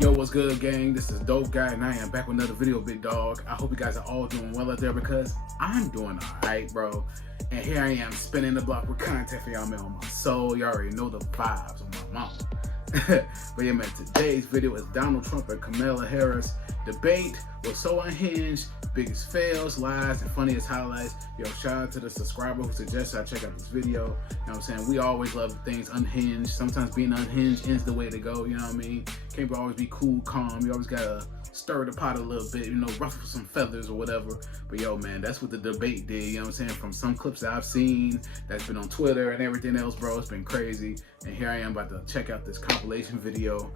Yo, what's good, gang? This is Dope Guy, and I am back with another video, big dog. I hope you guys are all doing well out there because I'm doing alright, bro. And here I am spinning the block with content for y'all, man, on my soul. You already know the vibes on my mama. But yeah, man, today's video is Donald Trump and Kamala Harris debate was so unhinged, biggest fails, lies, and funniest highlights. Yo, shout out to the subscriber who suggested I check out this video. You know what I'm saying? We always love things unhinged. Sometimes being unhinged is the way to go, you know what I mean? Can't always be cool, calm. You always gotta stir the pot a little bit, you know, ruffle some feathers or whatever. But yo, man, that's what the debate did, you know what I'm saying? From some clips that I've seen, that's been on Twitter and everything else, bro, it's been crazy. And here I am about to check out this compilation video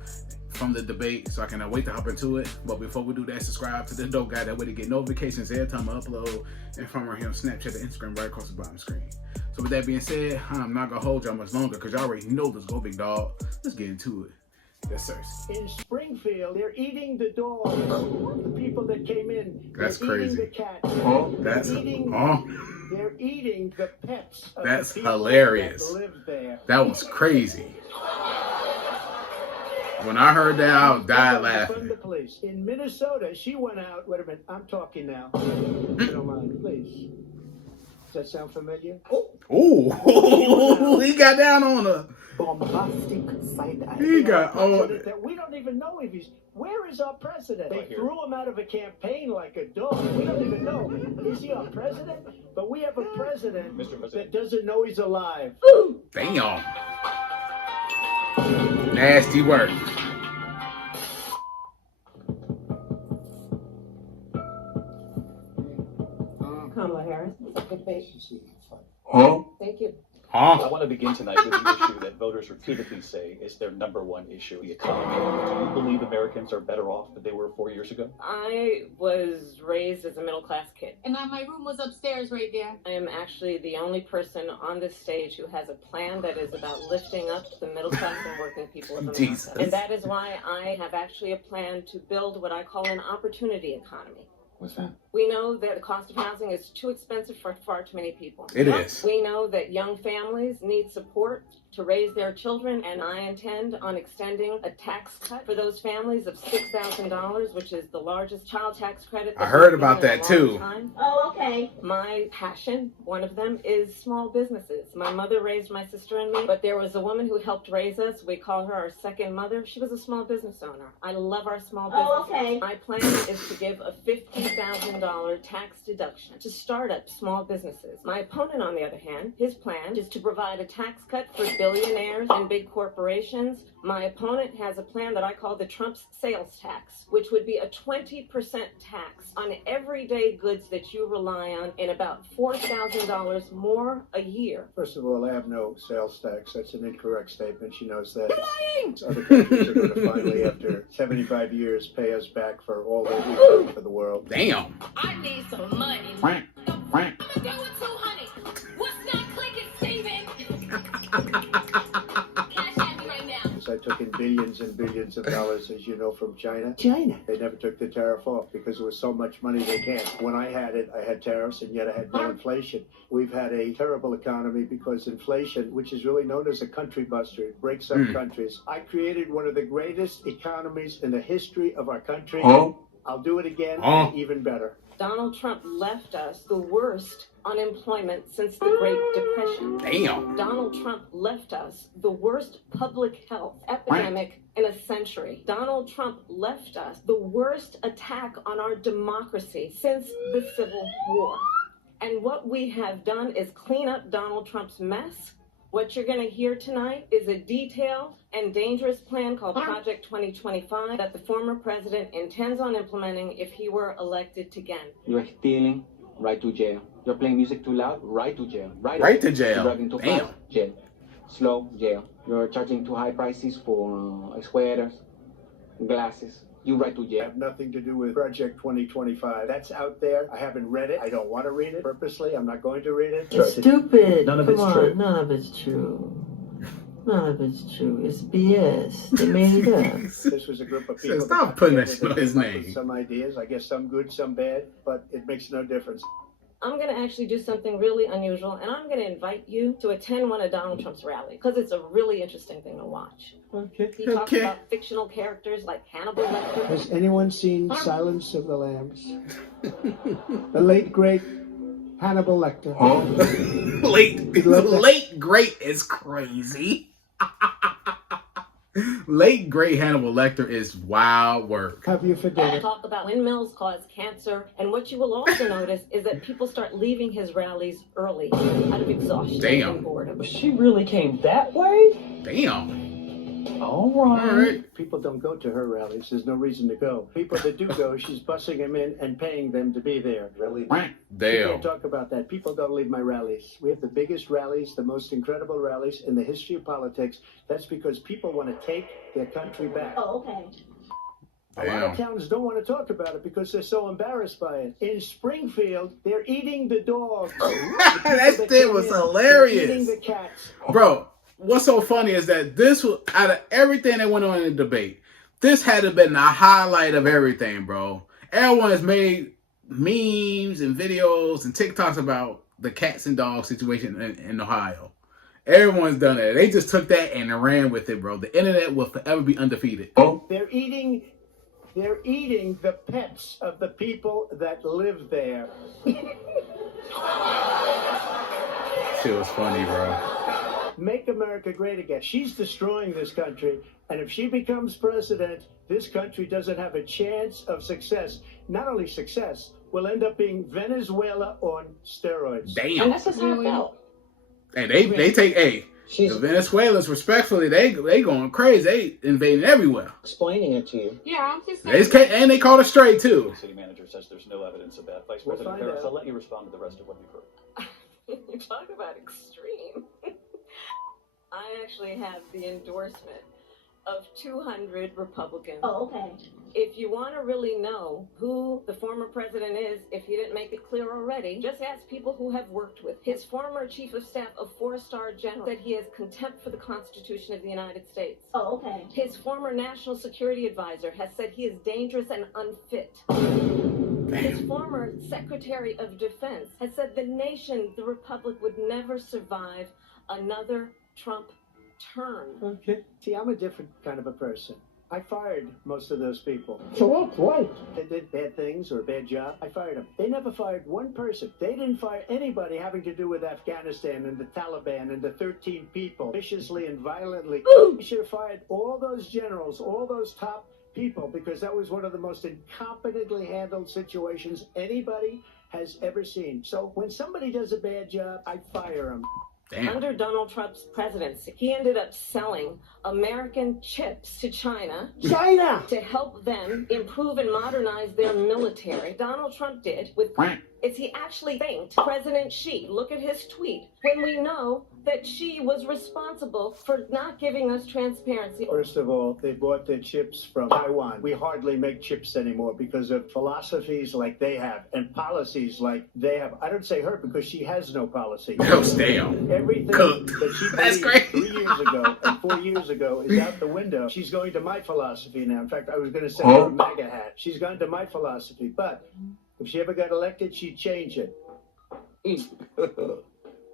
from the debate, so I cannot wait to hop into it. But before we do that, subscribe to the Dope Guy, that way to get notifications every time I upload, and from right here on Snapchat and Instagram right across the bottom screen. So with that being said, I'm not gonna hold y'all much longer because y'all already know this go, big dog. Let's get into it. Yes, sir. In Springfield, they're eating the dogs. The people that came in. That's they're crazy. Eating the cats. They're eating the pets. Of that's the people hilarious. That live there. That was crazy. When I heard that, I died laughing. From the police. In Minnesota, she went out. Wait a minute, I'm talking now. If you don't mind, please. Does that sound familiar? Oh, he got down on her. Bombastic side eye. He got on. We don't even know if he's. Where is our president? They threw him out of a campaign like a dog. We don't even know. Is he our president? But we have a president that doesn't know he's alive. Damn. Nasty work. Kamala Harris. Good face. Huh? Thank you. Huh? I want to begin tonight with the issue that voters repeatedly say is their number one issue, the economy. Do you believe Americans are better off than they were 4 years ago? I was raised as a middle-class kid. And my room was upstairs right there. I am actually the only person on this stage who has a plan that is about lifting up the middle class and working people of America. Jesus. And that is why I have actually a plan to build what I call an opportunity economy. What's that? We know that the cost of housing is too expensive for far too many people. It is. We know that young families need support to raise their children, and I intend on extending a tax cut for those families of $6,000, which is the largest child tax credit. I heard about that too. Oh, okay. My passion, one of them, is small businesses. My mother raised my sister and me, but there was a woman who helped raise us. We call her our second mother. She was a small business owner. I love our small businesses. Oh, okay. My plan is to give a $50,000 tax deduction to startup small businesses. My opponent, on the other hand, his plan is to provide a tax cut for billionaires and big corporations. My opponent has a plan that I call the Trump's sales tax, which would be a 20% tax on everyday goods that you rely on and about $4,000 more a year. First of all, I have no sales tax. That's an incorrect statement. She knows that. Other countries are going to finally, after 75 years, pay us back for all that we've done for the world. Damn. I need some money. Frank. I'm gonna do it too, honey. What's not clicking, Steven? Cash at me right now. I took in billions and billions of dollars, as you know, from China. They never took the tariff off because there was so much money they can't. When I had it, I had tariffs, and yet I had no inflation. We've had a terrible economy because inflation, which is really known as a country buster, it breaks up countries. I created one of the greatest economies in the history of our country. I'll do it again, and even better. Donald Trump left us the worst unemployment since the Great Depression. Damn. Donald Trump left us the worst public health epidemic in a century. Donald Trump left us the worst attack on our democracy since the Civil War. And what we have done is clean up Donald Trump's mess. What you're going to hear tonight is a detailed and dangerous plan called Project 2025 that the former president intends on implementing if he were elected again. You're stealing, right to jail. You're playing music too loud, right to jail. Right to jail. You're driving too Damn. fast, jail. Slow, jail. You're charging too high prices for sweaters, glasses. You right to I jail. have nothing to do with Project 2025. That's out there. I haven't read it. I don't want to read it purposely. I'm not going to read it. It's stupid. None of Come it's on, true. None of it's true. None of it's true. It's BS. They made it up. This was a group of people. Stop that putting got that together shit on his came up with name. Some ideas, I guess some good, some bad, but it makes no difference. I'm going to actually do something really unusual, and I'm going to invite you to attend one of Donald Trump's rallies because it's a really interesting thing to watch. Okay. He talks about fictional characters like Hannibal Lecter. Has anyone seen Silence of the Lambs? The late, great Hannibal Lecter. late great is crazy. Late great Hannibal Lecter is wild work. Have you for dinner? Talk about windmills cause cancer, and what you will also notice is that people start leaving his rallies early out of exhaustion and boredom. She really came that way? Damn. All right. People don't go to her rallies. There's no reason to go. People that do go, she's bussing them in and paying them to be there. Really? Damn. You can't talk about that. People don't leave my rallies. We have the biggest rallies, the most incredible rallies in the history of politics. That's because people want to take their country back. Oh, okay. A lot of towns don't want to talk about it because they're so embarrassed by it. In Springfield, they're eating the dogs. That thing was hilarious. They're eating the cats. Bro, what's so funny is that this was, out of everything that went on in the debate, this had to have been the highlight of everything, bro. Everyone has made memes and videos and TikToks about the cats and dogs situation in Ohio. Everyone's done it. They just took that and ran with it, bro. The internet will forever be undefeated. They're eating the pets of the people that live there. Shit was funny, bro. Make America great again. She's destroying this country, and if she becomes president, this country doesn't have a chance of success. Not only success, we'll end up being Venezuela on steroids. Damn. And that's just how it felt. And they take, the Venezuelans, respectfully, they going crazy. They invading everywhere. Explaining it to you. Yeah, I'm just They saying. and they called it straight, too. The city manager says there's no evidence of that. Vice We'll President find Harris, out. I'll let you respond to the rest of what you've heard. You talk about extreme. I actually have the endorsement of 200 Republicans. Oh, okay. If you want to really know who the former president is, if you didn't make it clear already, just ask people who have worked with him. His former chief of staff, a 4-star general, said he has contempt for the Constitution of the United States. Oh, okay. His former national security advisor has said he is dangerous and unfit. His former Secretary of Defense has said the nation, the Republic, would never survive another Trump term. Okay. See, I'm a different kind of a person. I fired most of those people. So what? Why? They did bad things or a bad job. I fired them. They never fired one person. They didn't fire anybody having to do with Afghanistan and the Taliban and the 13 people viciously and violently. We should have fired all those generals, all those top people, because that was one of the most incompetently handled situations anybody has ever seen. So when somebody does a bad job, I fire them. Damn. Under Donald Trump's presidency, he ended up selling American chips to China to help them improve and modernize their military. Donald Trump did with is he actually thanked President Xi. Look at his tweet. When we know that Xi was responsible for not giving us transparency. First of all, they bought their chips from Taiwan. We hardly make chips anymore because of philosophies like they have and policies like they have. I don't say her because she has no policy. No, damn. Everything Cooked. that she That's believed great. 3 years ago and 4 years ago is out the window. She's going to my philosophy now. In fact, I was going to send her a MAGA hat. She's gone to my philosophy. But if she ever got elected, she'd change it.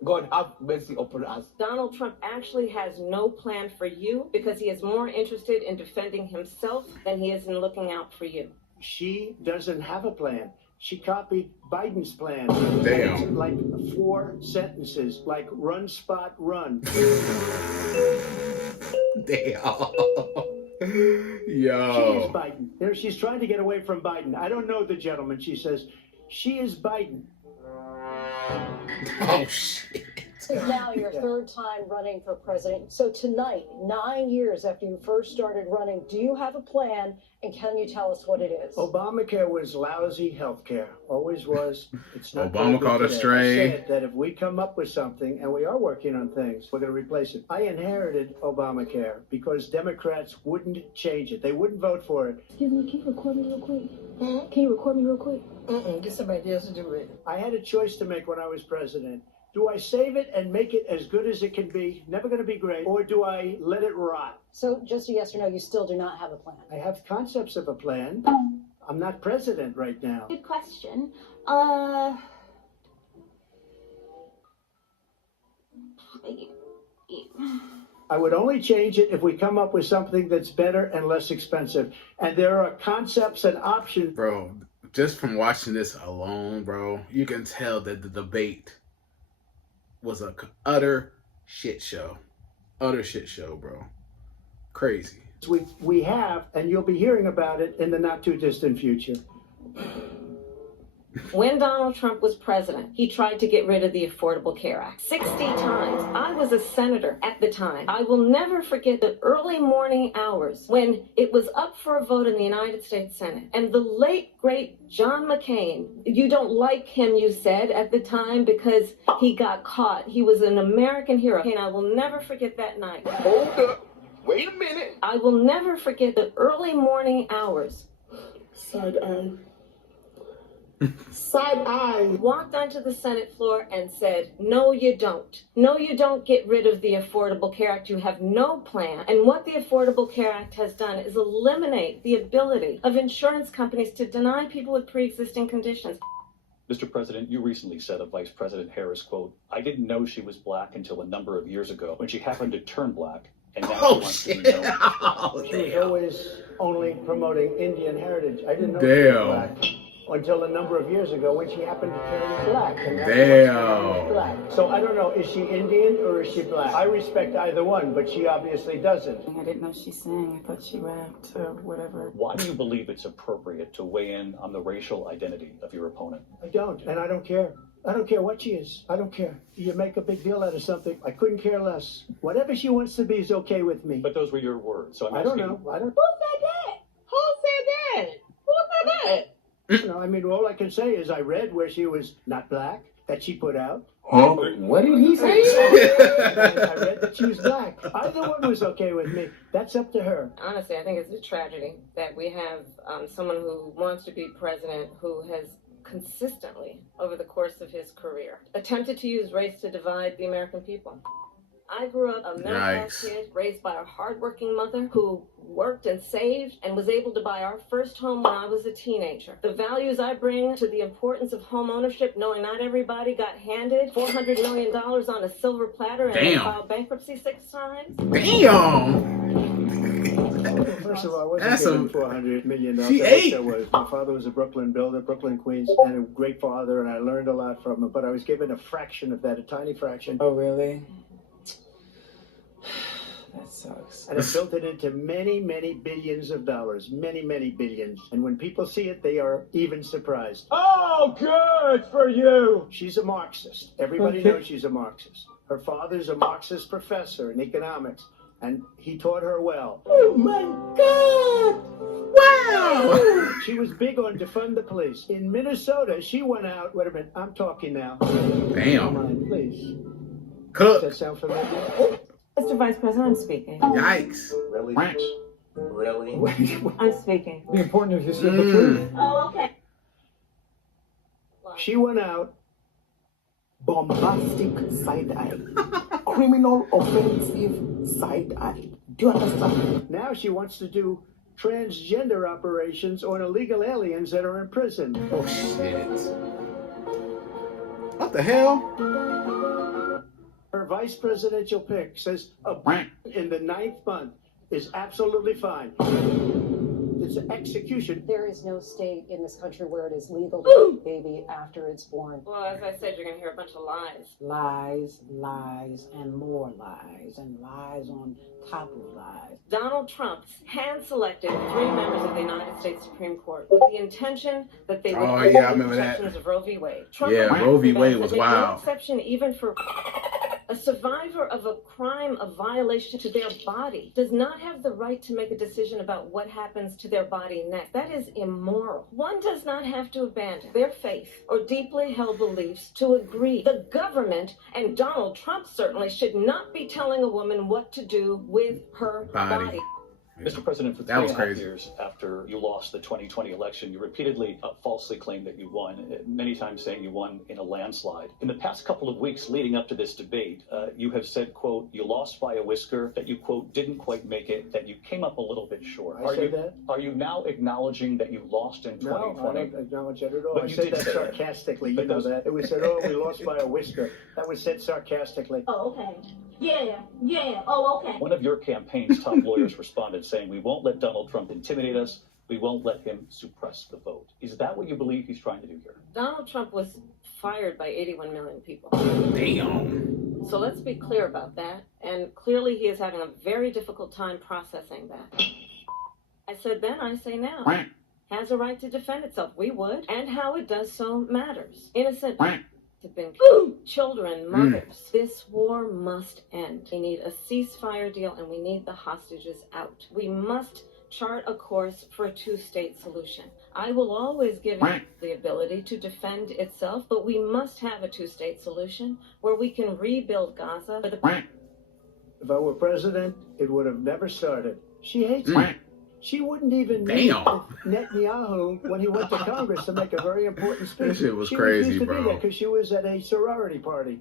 God have mercy upon us. Donald Trump actually has no plan for you because he is more interested in defending himself than he is in looking out for you. She doesn't have a plan. She copied Biden's plan. Damn. It's like 4 sentences, like run, spot, run. Damn. She is Yo. Biden. There, she's trying to get away from Biden. I don't know the gentleman. She says, she is Biden. Oh, shit. This is now your third time running for president. So tonight, 9 years after you first started running, do you have a plan, and can you tell us what it is? Obamacare was lousy health care. Always was. It's not Obama very good called us today. stray. I said that if we come up with something, and we are working on things, we're going to replace it. I inherited Obamacare because Democrats wouldn't change it. They wouldn't vote for it. Excuse me, can you record me real quick? Can you record me real quick? Get somebody else to do it. I had a choice to make when I was president. Do I save it and make it as good as it can be, never going to be great, or do I let it rot? So just a yes or no, you still do not have a plan. I have concepts of a plan. I'm not president right now. Good question. I would only change it if we come up with something that's better and less expensive. And there are concepts and options. Bro, just from watching this alone, bro, you can tell that the debate was a utter shit show. Utter shit show, bro. Crazy. We have, and you'll be hearing about it in the not too distant future. When Donald Trump was president, he tried to get rid of the Affordable Care Act 60 times. I was a senator at the time. I will never forget the early morning hours when it was up for a vote in the United States Senate. And the late, great John McCain, you don't like him, you said at the time, because he got caught. He was an American hero. And I will never forget that night. Hold up. Wait a minute. I will never forget the early morning hours. Side eye. Side eye. Walked onto the Senate floor and said, no, you don't. No, you don't get rid of the Affordable Care Act. You have no plan. And what the Affordable Care Act has done is eliminate the ability of insurance companies to deny people with pre-existing conditions. Mr. President, you recently said of Vice President Harris, quote, I didn't know she was black until a number of years ago when she happened to turn black. And now she wants to be known. She was always only promoting Indian heritage. I didn't know she was black until a number of years ago when she happened to turn black. And Damn. Black. So I don't know, is she Indian or is she black? I respect either one, but she obviously doesn't. I didn't know she sang. I thought she rapped or whatever. Why do you believe it's appropriate to weigh in on the racial identity of your opponent? I don't, and I don't care. I don't care what she is. I don't care. You make a big deal out of something. I couldn't care less. Whatever she wants to be is okay with me. But those were your words, so I'm I asking. don't know. I don't. Who said that? Who said that? Who said that? No, I mean, all I can say is I read where she was not black, that she put out. Huh? What did he say? I read that she was black. Either one was okay with me. That's up to her. Honestly, I think it's a tragedy that we have someone who wants to be president who has consistently, over the course of his career, attempted to use race to divide the American people. I grew up a middle-class kid raised by a hardworking mother who worked and saved and was able to buy our first home when I was a teenager. The values I bring to the importance of home ownership, knowing not everybody got handed $400 million on a silver platter and filed bankruptcy 6 times. First of all, I wasn't given $400 million. My father was a Brooklyn builder, Brooklyn, Queens, and a great father, and I learned a lot from him. But I was given a fraction of that, a tiny fraction. Oh, really? That sucks. And I built it into many, many billions of dollars. Many, many billions. And when people see it, they are even surprised. Oh, good for you. She's a Marxist. Everybody knows she's a Marxist. Her father's a Marxist professor in economics, and he taught her well. Oh, my God. Wow! She was big on defund the police. In Minnesota, she went out. Wait a minute, I'm talking now. Damn. Mind, please. Cook. Does that sound familiar? Mr. Vice President, I'm speaking. Yikes. Really? Really? I'm speaking. Be important if you said the truth. Oh, okay. She went out. Bombastic side eye. Criminal offensive side eye. Do you understand? Now she wants to do transgender operations on illegal aliens that are in prison. Oh, shit. What the hell? Her vice presidential pick says in the 9th month is absolutely fine. It's an execution. There is no state in this country where it is legal to keep a baby after it's born. Well, as I said, you're going to hear a bunch of lies. Lies, lies, and more lies, and lies on top of lies. Donald Trump hand-selected 3 members of the United States Supreme Court with the intention that they would I remember that. protections of Roe v. Wade. Trump Roe v. Wade was no wild. exception even for a survivor of a crime of violation to their body does not have the right to make a decision about what happens to their body next. That is immoral. One does not have to abandon their faith or deeply held beliefs to agree. The government, and Donald Trump certainly, should not be telling a woman what to do with her body. Mr. President, for That was 3.5 crazy. years after you lost the 2020 election, you repeatedly falsely claimed that you won, many times saying you won in a landslide. In the past couple of weeks leading up to this debate, you have said, quote, you lost by a whisker, that you, quote, didn't quite make it, that you came up a little bit short. I said that? Are you now acknowledging that you lost in 2020? No, I don't acknowledge that at all. But I you said did that say that. sarcastically. You But know those- that. It was said, oh, we lost by a whisker. That was said sarcastically. Oh, okay. Yeah. Oh, okay. One of your campaign's top lawyers responded saying, we won't let Donald Trump intimidate us. We won't let him suppress the vote. Is that what you believe he's trying to do here? Donald Trump was fired by 81 million people. Damn. So let's be clear about that. And clearly he is having a very difficult time processing that. I said then, I say now. Has a right to defend itself. We would. And how it does so matters. Innocent have been killed. Children, mothers. This war must end. We need a ceasefire deal and we need the hostages out. We must chart a course for a two-state solution. I will always give it the ability to defend itself, but we must have a two-state solution where we can rebuild Gaza for the If I were president, it would have never started. She hates me. She wouldn't even meet Damn. Netanyahu when he went to Congress to make a very important speech. That shit was she crazy, refused to bro. be there because she was at a sorority party.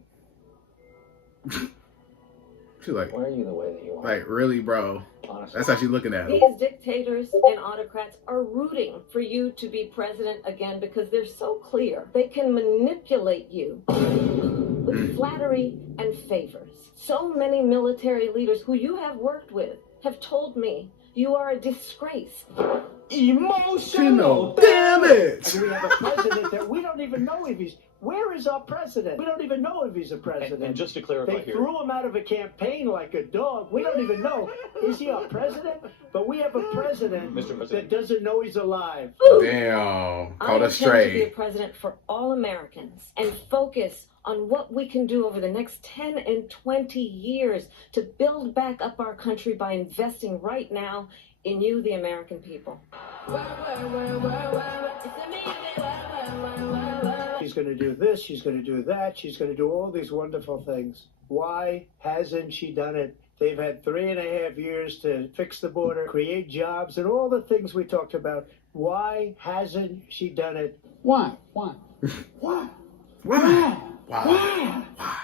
She's like, Why are you the way that you are? like, really, bro? Honestly. That's how she's looking at him. These dictators and autocrats are rooting for you to be president again because they're so clear. They can manipulate you with flattery and favors. So many military leaders who you have worked with have told me you are a disgrace. Emotional damage. And we have a president that we don't even know if he's... Where is our president? We don't even know if he's a president. And just to clarify They here, threw him out of a campaign like a dog. We don't even know. Is he our president? But we have a president Mr. President. that doesn't know he's alive. Damn. I Called us intend to be a straight. president for all Americans and focus on what we can do over the next 10 and 20 years to build back up our country by investing right now in you, the American people. She's going to do this, she's going to do that, she's going to do all these wonderful things. Why hasn't she done it? They've had 3.5 years to fix the border, create jobs, and all the things we talked about. Why hasn't she done it? Why? Why? Why?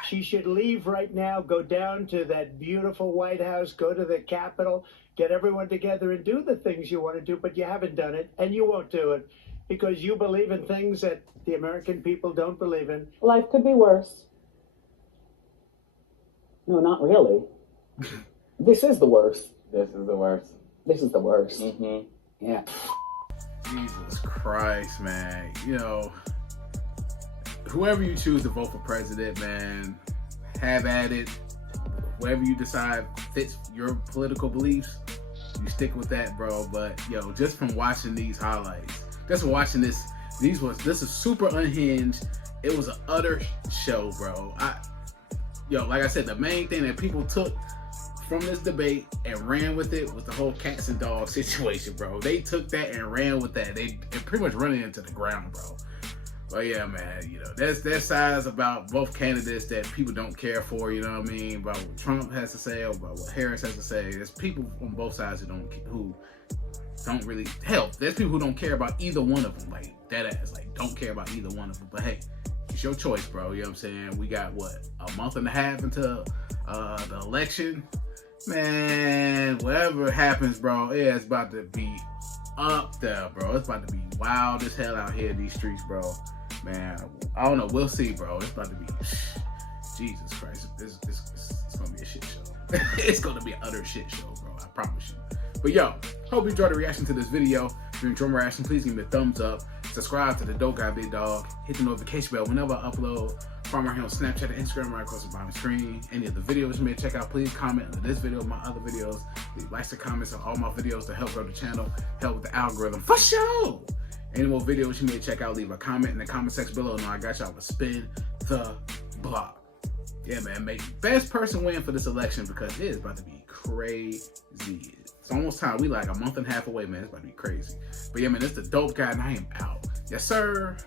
She should leave right now, go down to that beautiful White House, go to the Capitol, get everyone together and do the things you want to do, but you haven't done it, and you won't do it because you believe in things that the American people don't believe in. Life could be worse. No, not really. This is the worst. This is the worst. This is the worst. Mm-hmm. Yeah. Jesus Christ, man. You know, whoever you choose to vote for president, man, have at it. Whoever you decide fits your political beliefs, you stick with that, bro. But yo, just from watching these highlights, just from watching this is super unhinged. It was an utter show, bro. Like I said, the main thing that people took from this debate and ran with it was the whole cats and dogs situation, bro. They took that and ran with that. They pretty much running into the ground, bro. But yeah, man, you know, there's sides about both candidates that people don't care for, you know what I mean? About what Trump has to say, about what Harris has to say. There's people on both sides who don't really help. There's people who don't care about either one of them, like dead ass, like don't care about either one of them. But hey, it's your choice, bro. You know what I'm saying? We got what, a month and a half until the election. Man, whatever happens, bro, yeah, it's about to be up there, bro. It's about to be wild as hell out here in these streets, bro. Man, I don't know. We'll see, bro. It's about to be Jesus Christ. It's gonna be a shit show. It's gonna be an utter shit show, bro. I promise you. But yo, hope you enjoyed the reaction to this video. If you enjoyed my reaction, please give me a thumbs up. Subscribe to the Dope Guy Big Dog. Hit the notification bell whenever I upload. Follow me here on Snapchat and Instagram right across the bottom of the screen. Any of the videos you may check out, please comment under this video, my other videos. Leave likes and comments on all my videos to help grow the channel, help with the algorithm. For sure! Any more videos you may check out, leave a comment in the comment section below. No, I got y'all to spin the block. Yeah, man, make best person win for this election because it is about to be crazy. It's almost time. We like a month and a half away, man. It's about to be crazy. But yeah, man, it's the Dope Guy and I am out. Yes, sir.